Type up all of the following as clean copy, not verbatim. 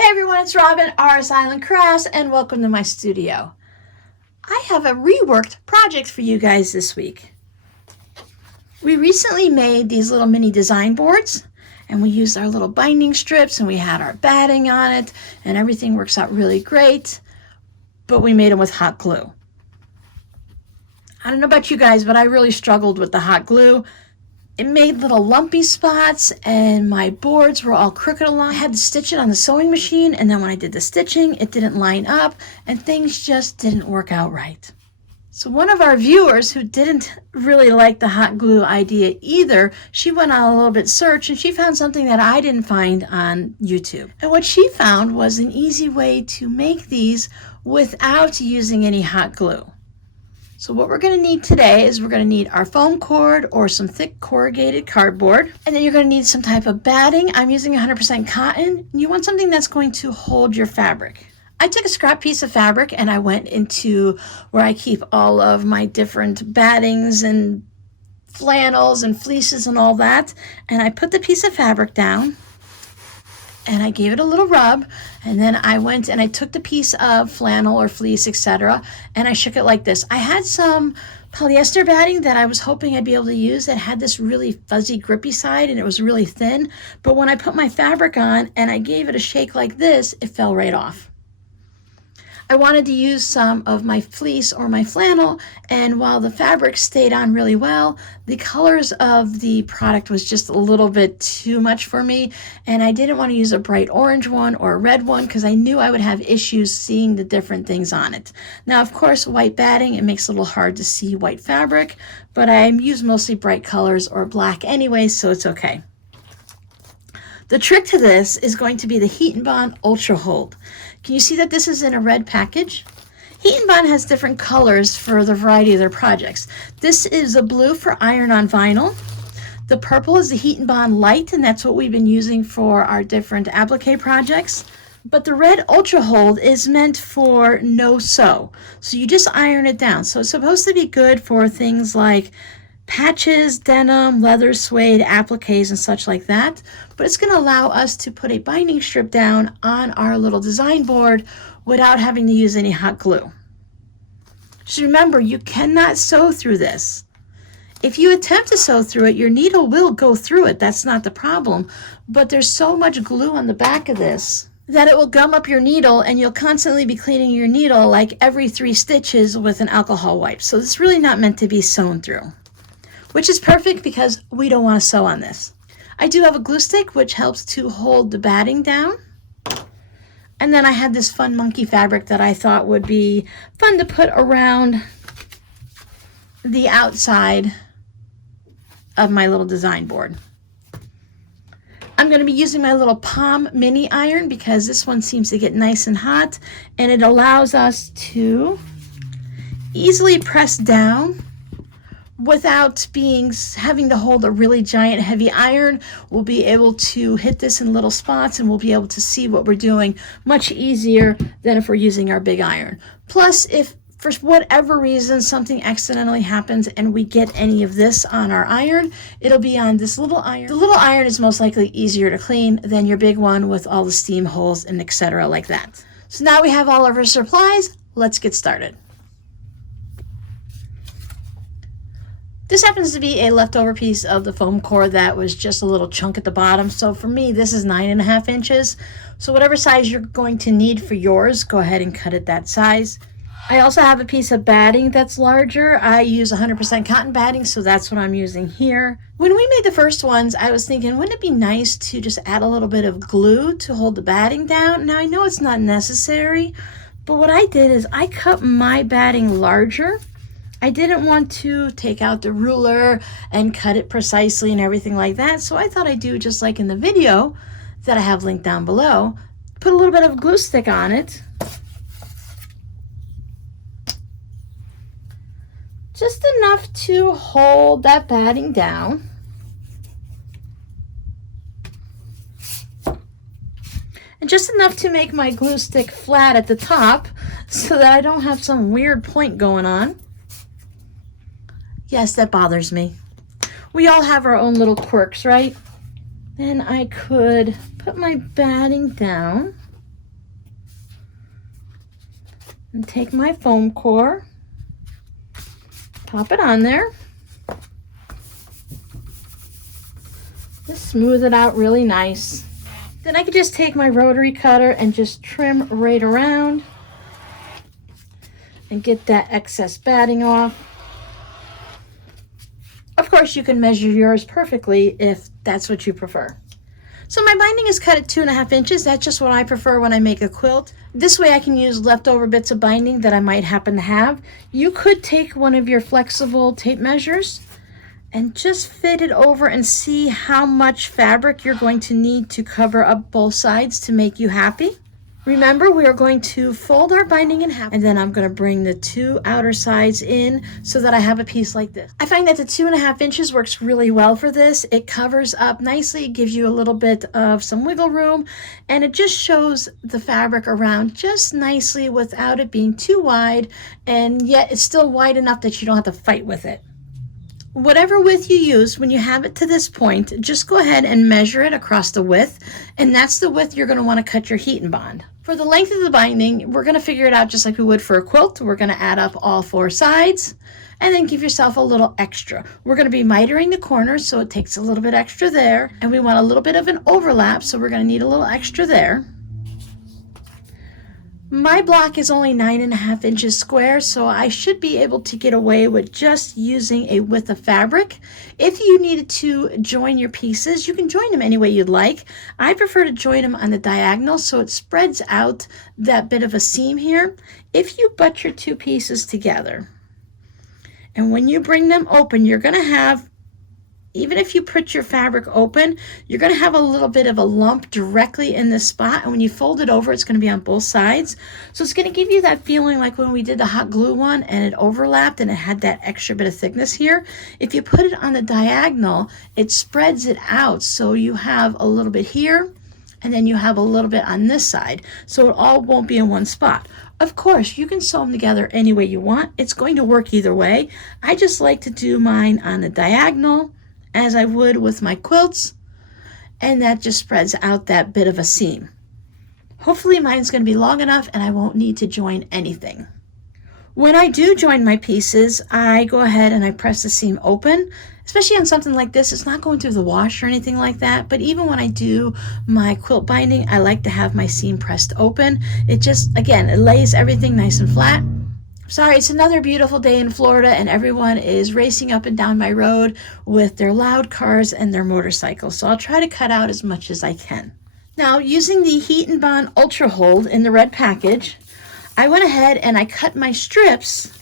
Hey everyone, it's Robin, RS Island Crafts, and welcome to my studio. I have a reworked project for you guys this week. We recently made these little mini design boards, and we used our little binding strips, and we had our batting on it, and everything works out really great, but we made them with hot glue. I don't know about you guys, but I really struggled with the hot glue. It made little lumpy spots and my boards were all crooked along. I had to stitch it on the sewing machine, and then when I did the stitching, it didn't line up and things just didn't work out right. So one of our viewers who didn't really like the hot glue idea either, she went on a little bit search and she found something that I didn't find on YouTube. And what she found was an easy way to make these without using any hot glue. So what we're going to need today is we're going to need our foam cord or some thick corrugated cardboard. And then you're going to need some type of batting. I'm using 100% cotton. You want something that's going to hold your fabric. I took a scrap piece of fabric and I went into where I keep all of my different battings and flannels and fleeces and all that. And I put the piece of fabric down and I gave it a little rub, and then I went and I took the piece of flannel or fleece, etc., and I shook it like this. I had some polyester batting that I was hoping I'd be able to use that had this really fuzzy, grippy side, and it was really thin, but when I put my fabric on and I gave it a shake like this, it fell right off. I wanted to use some of my fleece or my flannel, and while the fabric stayed on really well, the colors of the product was just a little bit too much for me, and I didn't want to use a bright orange one or a red one because I knew I would have issues seeing the different things on it. Now, of course, white batting, it makes it a little hard to see white fabric, but I use mostly bright colors or black anyway, so it's okay. The trick to this is going to be the Heat and Bond Ultra Hold. Can you see that this is in a red package? Heat and Bond has different colors for the variety of their projects. This is a blue for iron-on vinyl. The purple is the Heat and Bond Light, and that's what we've been using for our different applique projects. But the red Ultra Hold is meant for no sew. So you just iron it down. So it's supposed to be good for things like patches, denim, leather, suede, appliques, and such like that. But it's going to allow us to put a binding strip down on our little design board without having to use any hot glue. Just remember, you cannot sew through this. If you attempt to sew through it, your needle will go through it. That's not the problem. But there's so much glue on the back of this that it will gum up your needle, and you'll constantly be cleaning your needle like every 3 stitches with an alcohol wipe. So it's really not meant to be sewn through, which is perfect because we don't want to sew on this. I do have a glue stick which helps to hold the batting down. And then I had this fun monkey fabric that I thought would be fun to put around the outside of my little design board. I'm going to be using my little palm mini iron because this one seems to get nice and hot, and it allows us to easily press down without having to hold a really giant heavy iron. We'll be able to hit this in little spots and we'll be able to see what we're doing much easier than if we're using our big iron. Plus, if for whatever reason something accidentally happens and we get any of this on our iron, it'll be on this little iron. The little iron is most likely easier to clean than your big one with all the steam holes and etc. like that. So now we have all of our supplies. Let's get started. This happens to be a leftover piece of the foam core that was just a little chunk at the bottom. So for me, this is 9.5 inches. So whatever size you're going to need for yours, go ahead and cut it that size. I also have a piece of batting that's larger. I use 100% cotton batting, so that's what I'm using here. When we made the first ones, I was thinking, wouldn't it be nice to just add a little bit of glue to hold the batting down? Now I know it's not necessary, but what I did is I cut my batting larger. I didn't want to take out the ruler and cut it precisely and everything like that, so I thought I'd do just like in the video that I have linked down below. Put a little bit of glue stick on it, just enough to hold that batting down. And just enough to make my glue stick flat at the top so that I don't have some weird point going on. Yes, that bothers me. We all have our own little quirks, right? Then I could put my batting down And take my foam core, pop it on there. Just smooth it out really nice. Then I could just take my rotary cutter and just trim right around and get that excess batting off. Of course, you can measure yours perfectly if that's what you prefer. So my binding is cut at 2.5 inches. That's just what I prefer when I make a quilt. This way I can use leftover bits of binding that I might happen to have. You could take one of your flexible tape measures and just fit it over and see how much fabric you're going to need to cover up both sides to make you happy. Remember, we are going to fold our binding in half, and then I'm going to bring the 2 outer sides in so that I have a piece like this. I find that the 2.5 inches works really well for this. It covers up nicely, gives you a little bit of some wiggle room, and it just shows the fabric around just nicely without it being too wide, and yet it's still wide enough that you don't have to fight with it. Whatever width you use, when you have it to this point, just go ahead and measure it across the width, and that's the width you're going to want to cut your heat and bond. For the length of the binding, we're going to figure it out just like we would for a quilt. We're going to add up all 4 sides and then give yourself a little extra. We're going to be mitering the corners, so it takes a little bit extra there, and we want a little bit of an overlap, so we're going to need a little extra there. My block is only 9.5 inches square, so I should be able to get away with just using a width of fabric. If you needed to join your pieces, you can join them any way you'd like. I prefer to join them on the diagonal so it spreads out that bit of a seam here. If you butt your 2 pieces together, and when you bring them open, you're going to have, even if you put your fabric open, you're going to have a little bit of a lump directly in this spot, and when you fold it over, it's going to be on both sides. So it's going to give you that feeling like when we did the hot glue one and it overlapped and it had that extra bit of thickness here. If you put it on the diagonal, it spreads it out, so you have a little bit here and then you have a little bit on this side, so it all won't be in one spot. Of course, you can sew them together any way you want. It's going to work either way. I just like to do mine on the diagonal, as I would with my quilts, and that just spreads out that bit of a seam. Hopefully mine's going to be long enough and I won't need to join anything. When I do join my pieces, I go ahead and I press the seam open. Especially on something like this, it's not going through the wash or anything like that, but even when I do my quilt binding, I like to have my seam pressed open. It just, again, it lays everything nice and flat. Sorry, it's another beautiful day in Florida and everyone is racing up and down my road with their loud cars and their motorcycles, so I'll try to cut out as much as I can. Now, using the Heat and Bond Ultra Hold in the red package, I went ahead and I cut my strips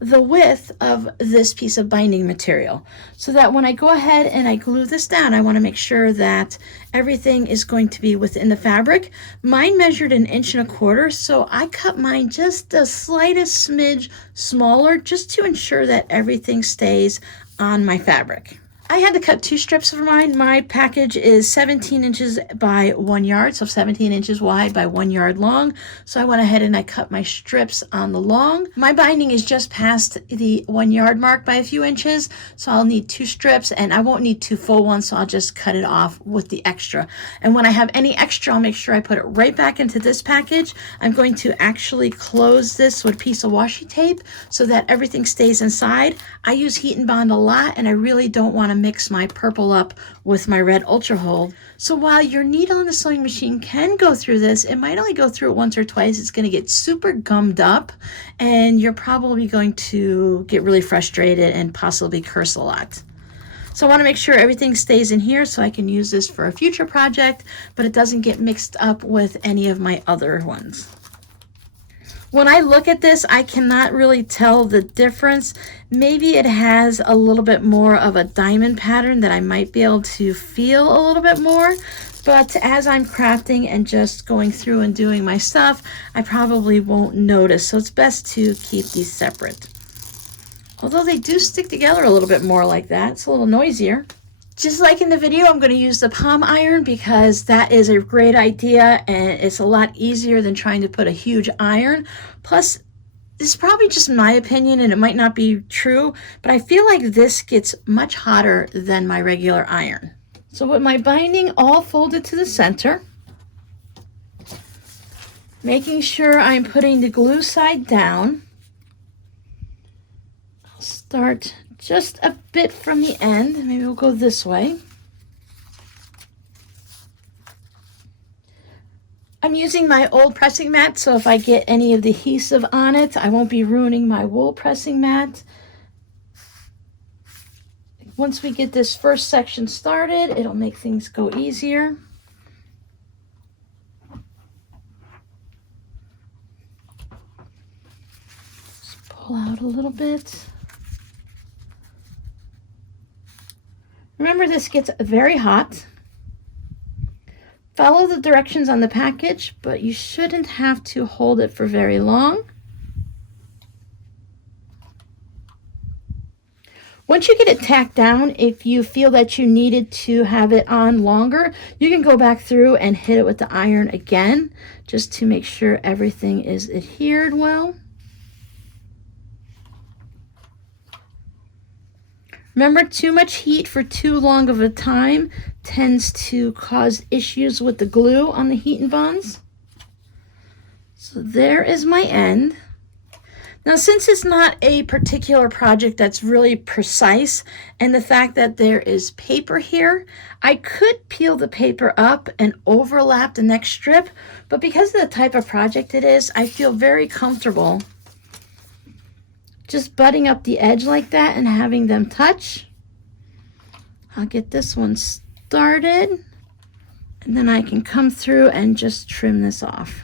the width of this piece of binding material, so that when I go ahead and I glue this down, I want to make sure that everything is going to be within the fabric. Mine measured 1.25 inches, so I cut mine just the slightest smidge smaller just to ensure that everything stays on my fabric. I had to cut 2 strips for mine. My package is 17 inches by 1 yard, so 17 inches wide by 1 yard long. So I went ahead and I cut my strips on the long. My binding is just past the 1 yard mark by a few inches, so I'll need 2 strips, and I won't need 2 full ones, so I'll just cut it off with the extra. And when I have any extra, I'll make sure I put it right back into this package. I'm going to actually close this with a piece of washi tape so that everything stays inside. I use Heat and Bond a lot, and I really don't want to mix my purple up with my red Ultra Hold. So while your needle in the sewing machine can go through this, it might only go through it once or twice. It's going to get super gummed up, and you're probably going to get really frustrated and possibly curse a lot. So I want to make sure everything stays in here so I can use this for a future project, but it doesn't get mixed up with any of my other ones. When I look at this, I cannot really tell the difference. Maybe it has a little bit more of a diamond pattern that I might be able to feel a little bit more. But as I'm crafting and just going through and doing my stuff, I probably won't notice. So it's best to keep these separate. Although they do stick together a little bit more like that. It's a little noisier. Just like in the video, I'm going to use the palm iron because that is a great idea and it's a lot easier than trying to put a huge iron. Plus, this is probably just my opinion and it might not be true, but I feel like this gets much hotter than my regular iron. So with my binding all folded to the center, Making sure I'm putting the glue side down. I'll start just a bit from the end. Maybe we'll go this way. I'm using my old pressing mat, so if I get any of the adhesive on it, I won't be ruining my wool pressing mat. Once we get this first section started, it'll make things go easier. Just pull out a little bit. Remember, this gets very hot. Follow the directions on the package, but you shouldn't have to hold it for very long. Once you get it tacked down, if you feel that you needed to have it on longer, you can go back through and hit it with the iron again, just to make sure everything is adhered well. Remember, too much heat for too long of a time tends to cause issues with the glue on the heat and bonds. So there is my end. Now, since it's not a particular project that's really precise, and the fact that there is paper here, I could peel the paper up and overlap the next strip, but because of the type of project it is, I feel very comfortable just butting up the edge like that and having them touch. I'll get this one started, and then I can come through and just trim this off.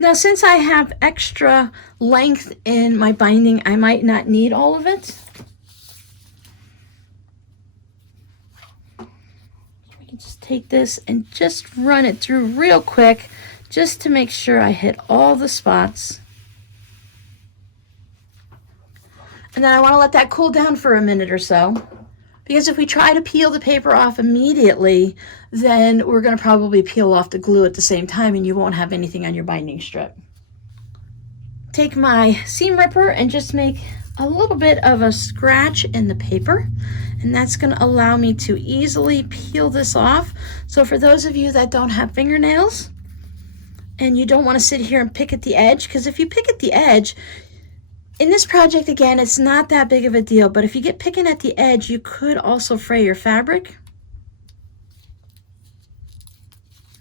Now, since I have extra length in my binding, I might not need all of it. We can just take this and just run it through real quick, just to make sure I hit all the spots. And then I want to let that cool down for a minute or so, because if we try to peel the paper off immediately, then we're going to probably peel off the glue at the same time and you won't have anything on your binding strip. Take my seam ripper and just make a little bit of a scratch in the paper, and that's going to allow me to easily peel this off. So for those of you that don't have fingernails and you don't want to sit here and pick at the edge, because if you pick at the edge, in this project, again, it's not that big of a deal, but if you get picking at the edge, you could also fray your fabric.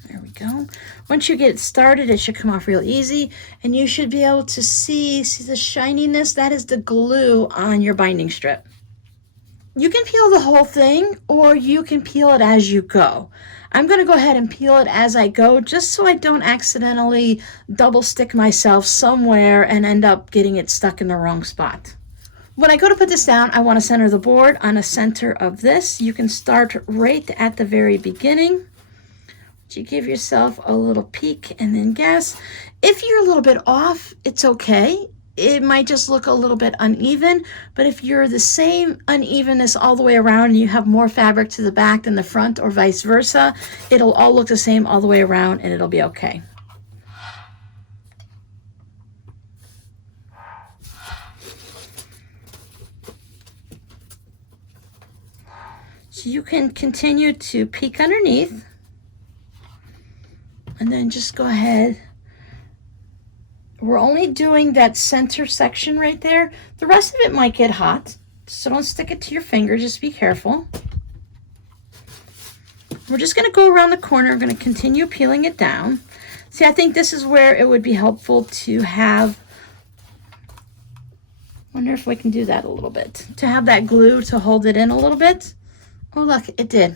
There we go. Once you get it started, it should come off real easy, and you should be able to see the shininess. That is the glue on your binding strip. You can peel the whole thing, or you can peel it as you go. I'm going to go ahead and peel it as I go, just so I don't accidentally double stick myself somewhere and end up getting it stuck in the wrong spot. When I go to put this down, I want to center the board on the center of this. You can start right at the very beginning. You give yourself a little peek and then guess. If you're a little bit off, it's okay. It might just look a little bit uneven, but if you're the same unevenness all the way around and you have more fabric to the back than the front or vice versa, it'll all look the same all the way around and it'll be okay. So you can continue to peek underneath and then just go ahead. We're only doing that center section right there. The rest of it might get hot, so don't stick it to your finger, just be careful. We're just going to go around the corner. I'm going to continue peeling it down. See, I think this is where it would be helpful to have, wonder if we can do that a little bit, to have that glue to hold it in a little bit. Oh, look, it did.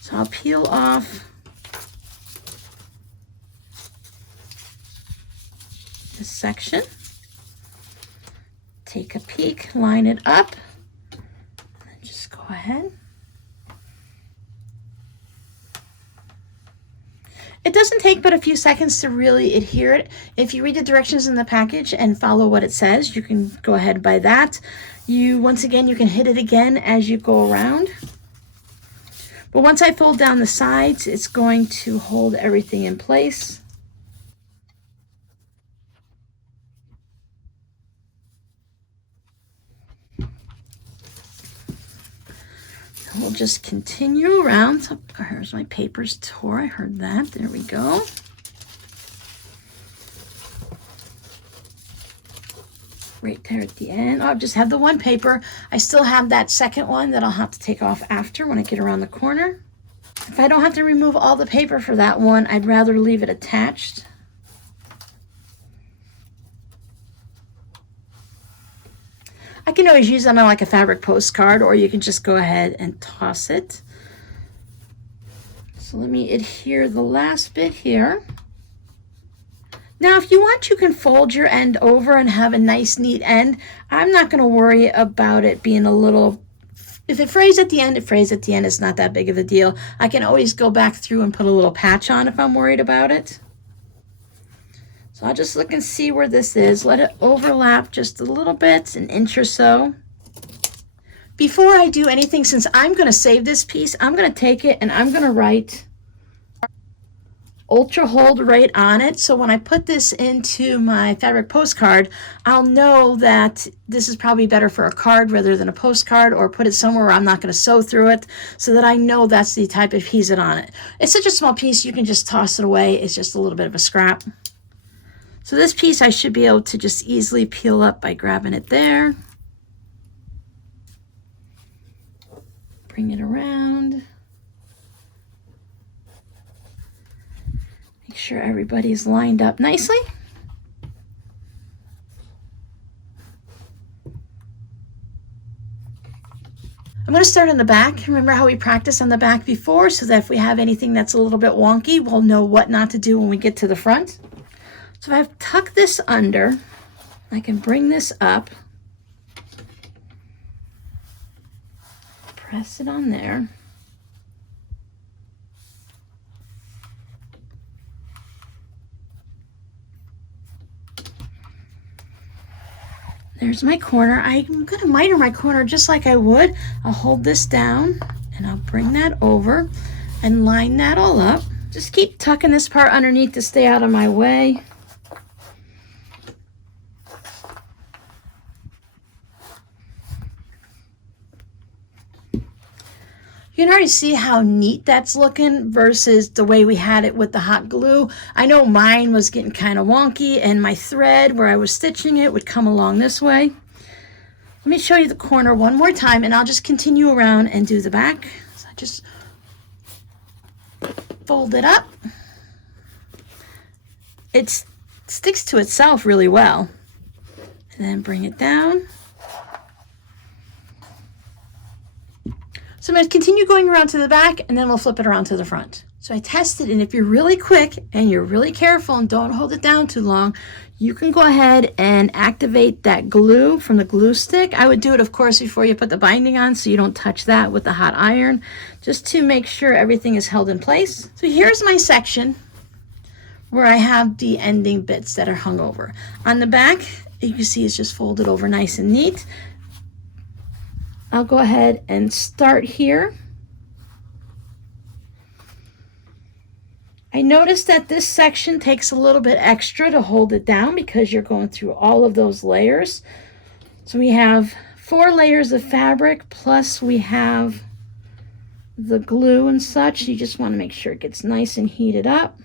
So I'll peel off this section, take a peek, line it up, and just go ahead. It doesn't take but a few seconds to really adhere it. If you read the directions in the package and follow what it says, you can go ahead by that. Once again, you can hit it again as you go around. But once I fold down the sides, it's going to hold everything in place. We'll just continue around. So, here's my papers tore. I heard that. There we go. Right there at the end. Oh, I've just had the one paper. I still have that second one that I'll have to take off after when I get around the corner. If I don't have to remove all the paper for that one, I'd rather leave it attached. I can always use them on like a fabric postcard, or you can just go ahead and toss it. So let me adhere the last bit here. Now, if you want, you can fold your end over and have a nice, neat end. I'm not going to worry about it being a little, if it frays at the end, it frays at the end. It's not that big of a deal. I can always go back through and put a little patch on if I'm worried about it. So I'll just look and see where this is. Let it overlap just a little bit, an inch or so. Before I do anything, since I'm going to save this piece, I'm going to take it and I'm going to write Ultra Hold right on it. So when I put this into my fabric postcard, I'll know that this is probably better for a card rather than a postcard, or put it somewhere where I'm not going to sew through it, so that I know that's the type of piece on it. It's such a small piece, you can just toss it away. It's just a little bit of a scrap. So this piece I should be able to just easily peel up by grabbing it there. Bring it around. Make sure everybody's lined up nicely. I'm going to start on the back. Remember how we practiced on the back before, so that if we have anything that's a little bit wonky, we'll know what not to do when we get to the front. So if I've tucked this under, I can bring this up, press it on there. There's my corner. I'm going to miter my corner just like I would. I'll hold this down and I'll bring that over and line that all up. Just keep tucking this part underneath to stay out of my way. You can already see how neat that's looking versus the way we had it with the hot glue. I know mine was getting kind of wonky, and my thread where I was stitching it would come along this way. Let me show you the corner one more time, and I'll just continue around and do the back. So I just fold it up. It sticks to itself really well. And then bring it down. So I'm going to continue going around to the back, and then we'll flip it around to the front. So I tested, and if you're really quick and you're really careful and don't hold it down too long, you can go ahead and activate that glue from the glue stick. I would do it, of course, before you put the binding on, so you don't touch that with the hot iron, just to make sure everything is held in place. So here's my section where I have the ending bits that are hung over. On the back, you can see it's just folded over nice and neat. I'll go ahead and start here. I noticed that this section takes a little bit extra to hold it down because you're going through all of those layers. So we have 4 layers of fabric, plus we have the glue and such. You just want to make sure it gets nice and heated up.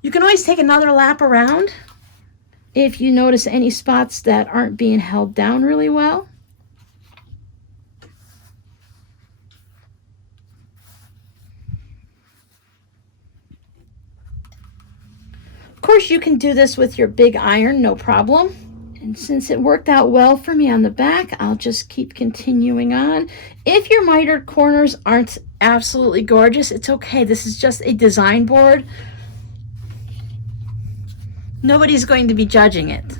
You can always take another lap around if you notice any spots that aren't being held down really well. Of course, you can do this with your big iron, no problem. And since it worked out well for me on the back, I'll just keep continuing on. If your mitered corners aren't absolutely gorgeous, it's okay. This is just a design board. Nobody's going to be judging it.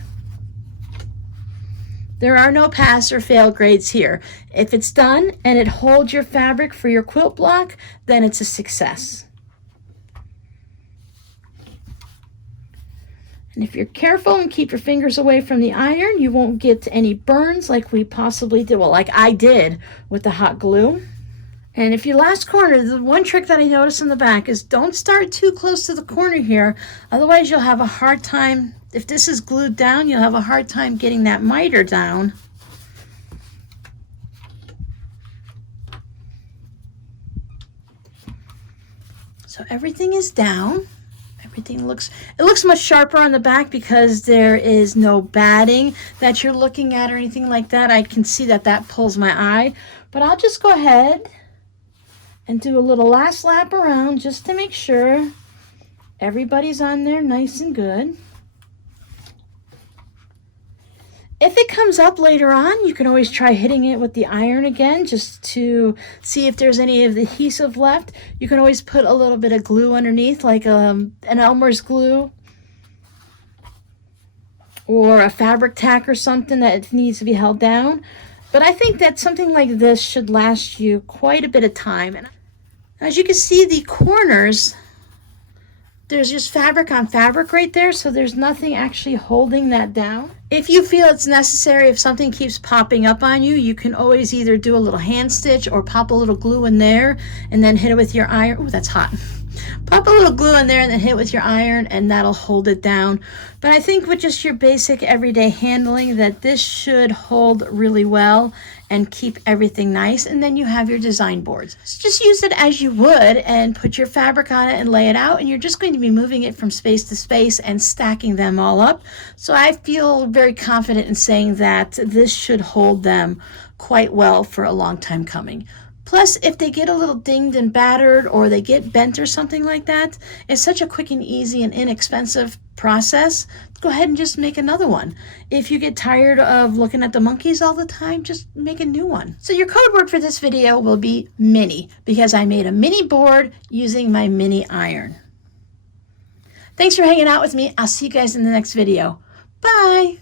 There are no pass or fail grades here. If it's done and it holds your fabric for your quilt block, then it's a success. And if you're careful and keep your fingers away from the iron, you won't get any burns like we possibly did, well, like I did with the hot glue. And if your last corner, the one trick that I noticed in the back is don't start too close to the corner here. Otherwise, you'll have a hard time. If this is glued down, you'll have a hard time getting that miter down. So everything is down. Everything looks much sharper on the back because there is no batting that you're looking at or anything like that. I can see that that pulls my eye, but I'll just go ahead and do a little last lap around just to make sure everybody's on there nice and good. If it comes up later on, you can always try hitting it with the iron again just to see if there's any of the adhesive left. You can always put a little bit of glue underneath, like an Elmer's glue or a fabric tack or something that needs to be held down. But I think that something like this should last you quite a bit of time. And as you can see, the corners, there's just fabric on fabric right there, so there's nothing actually holding that down. If you feel it's necessary, if something keeps popping up on you, you can always either do a little hand stitch or pop a little glue in there and then hit it with your iron. Oh, that's hot. Pop a little glue in there and then hit it with your iron, and that'll hold it down. But I think with just your basic everyday handling that this should hold really well and keep everything nice. And then you have your design boards. So just use it as you would and put your fabric on it and lay it out, and you're just going to be moving it from space to space and stacking them all up. So I feel very confident in saying that this should hold them quite well for a long time coming. Plus, if they get a little dinged and battered or they get bent or something like that, it's such a quick and easy and inexpensive process. Go ahead and just make another one. If you get tired of looking at the monkeys all the time, just make a new one. So your code word for this video will be mini, because I made a mini board using my mini iron. Thanks for hanging out with me. I'll see you guys in the next video. Bye.